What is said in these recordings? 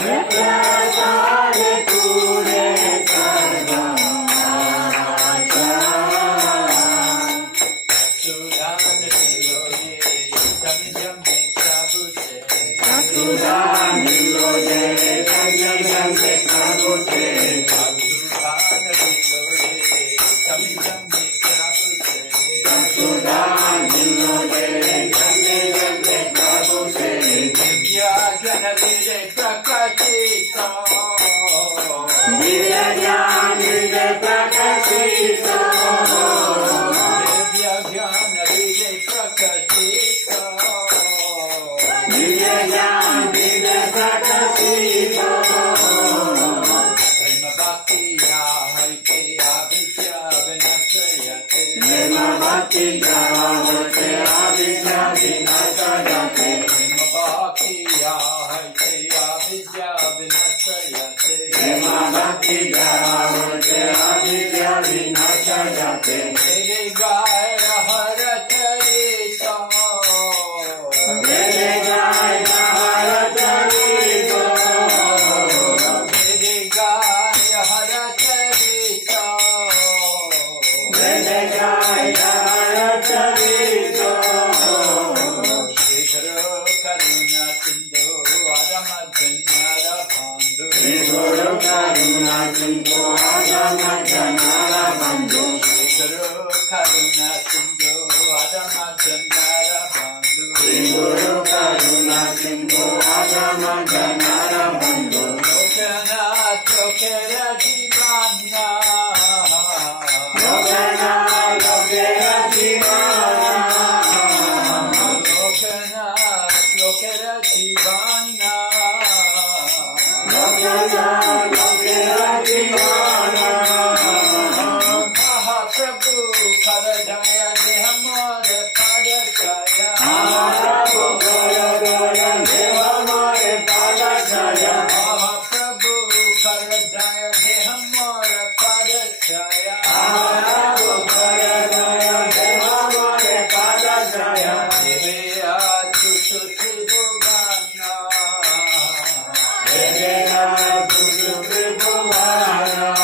Jaya Guru Prabhu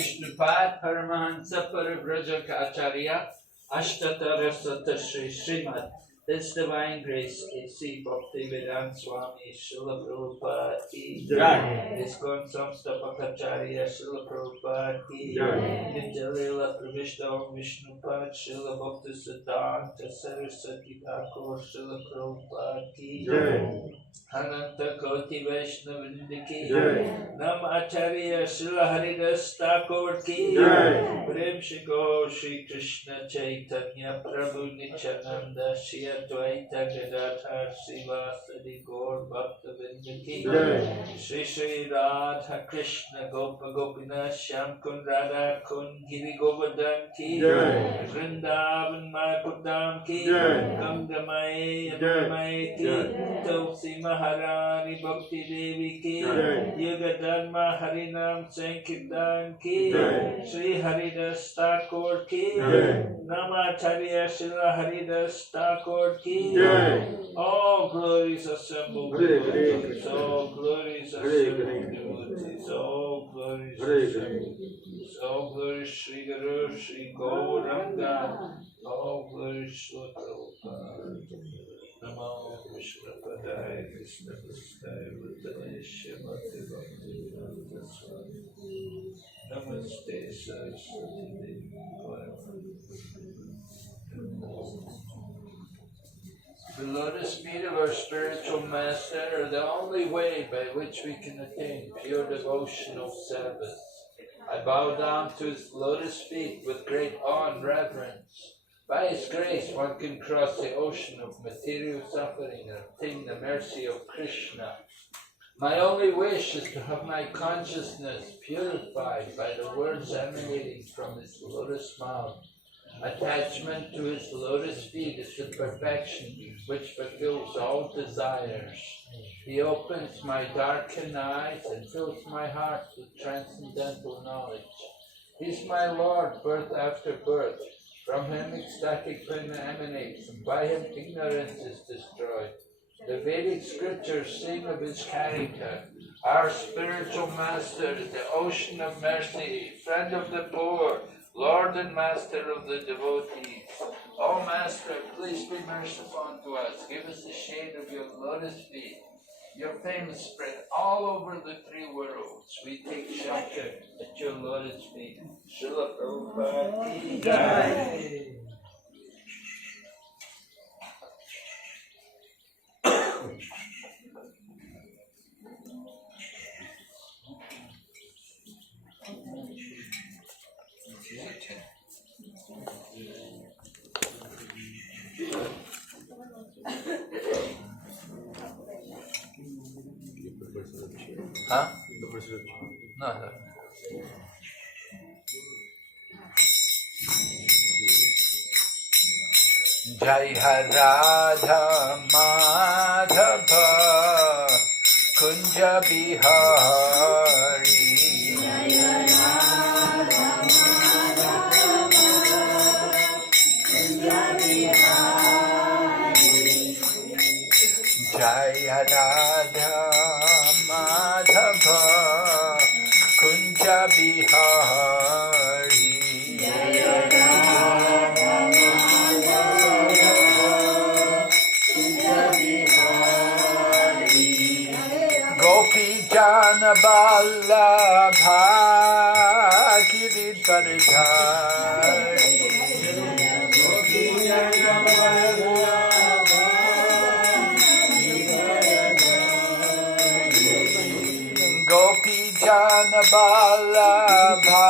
Vishnupad Paramahansa Parivrajaka Acharya Ashtatara Sata Shri Srimad His Divine Grace A.C. Bhaktivedanta Swami Srila Prabhupada Ki Jai ISKCON Samstapakacharya Srila Prabhupada Ki Jai Nitya-Leela Pravishta Vishnupad Srila Bhakti Siddhanta Saraswati Thakur Srila Prabhupada Ki Jai Ananta Koti Vaishnavrinda Ki Jai Nam Acharya Srila Haridas Thakur Ki Jai Prem Shri Krishna Chaitanya Prabhu Nityananda Shri Advaita Gadadhar Srivasadi Gaur Bhaktavinda Ki Jai Shri Shri Radha Krishna Gopa Gopinath Shyam Kund Radha Kund Giri Govardhan Ki Jai Vrindavan Mayapurdam Ki Jai Ganga Mae Yamuna Ki Tulsi Maharani Bhakti Devi Ki Yuga Dharma Harinam Sankirtan Ki Shri Haridas Thakur Ki Namacharya Srila Haridas Thakur Ki all glories assembled devotees, all glories assembled devotees, all glories assembled devotees, all glories Shri Guru Shri Gauranga, all glories Shri Prabhupada. Namo Krishna Padaya Krishna Prasthaya Vutane Shimati Bhaktivedanta Swami Namaste Saraswati Devi The lotus feet of our spiritual master are the only way by which we can attain pure devotional service. I bow down to his lotus feet with great awe and reverence. By his grace, one can cross the ocean of material suffering and obtain the mercy of Krishna. My only wish is to have my consciousness purified by the words emanating from his lotus mouth. Attachment to his lotus feet is the perfection which fulfills all desires. He opens my darkened eyes and fills my heart with transcendental knowledge. He is my Lord, birth after birth. From him ecstatic prema emanates, and by him ignorance is destroyed. The Vedic scriptures sing of his character. Our spiritual master is the ocean of mercy, friend of the poor, Lord and master of the devotees. O Master, please be merciful unto us. Give us the shade of your lotus feet. Your fame is spread all over the three worlds. We take shelter at your lotus feet. Srila Prabhupada Ki Jai. Huh? No, no. Jai Radha Madhava Kunja Bihari. Jaya Radha Madhava Kunja Bihari. Gopi Jana Vallabha Giridharidhari. Gopi Jana Vallabha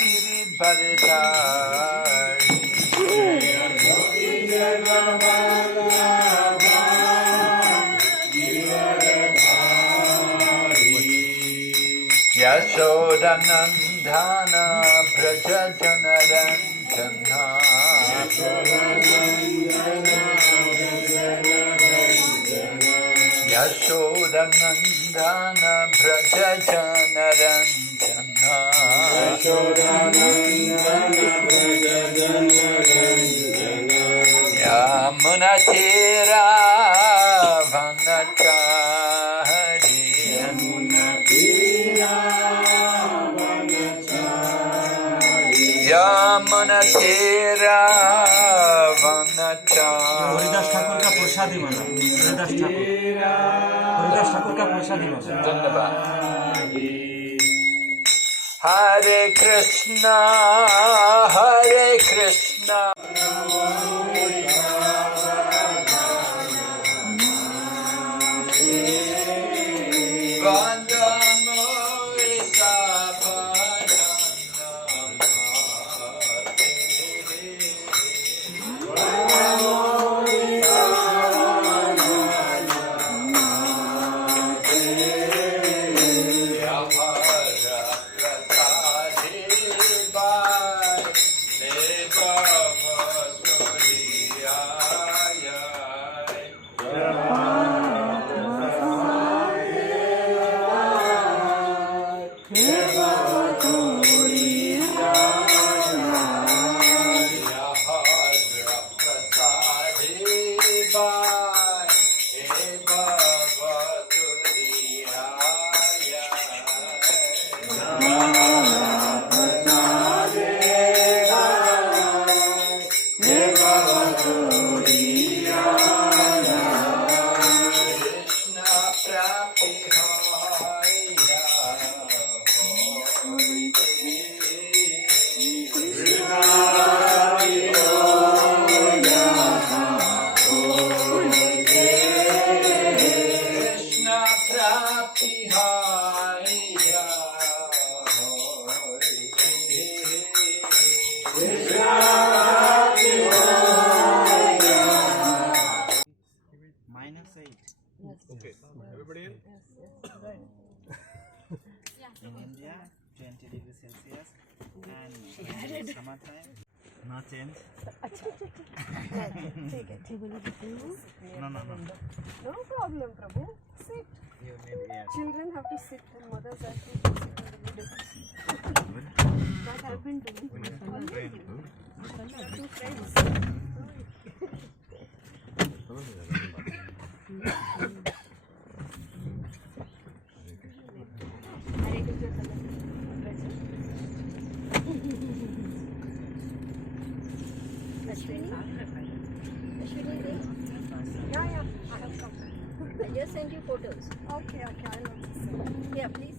Giridharidhari. Yashodanandana Braja Janaranjana. Yashodanandana Braja Janaranjana. Yamuna Tira Vanachari. Yamuna Tira Vanachari. Haridas Thakur का प्रसादी माला हरिदास ठाकुर का प्रसादी माला धन्यवाद. Hare Krishna, Hare Krishna. Okay. Everybody in? In India, 20 degrees Celsius and summertime, no change. No. No problem, Prabhu. Sit. You need air. Children have to sit and mothers have to sit in the middle. That happened to me. Train. Two friends. Ashwini? Ashwini, yeah, I have come. I just sent you photos. Okay, I'll notice. Yeah, please.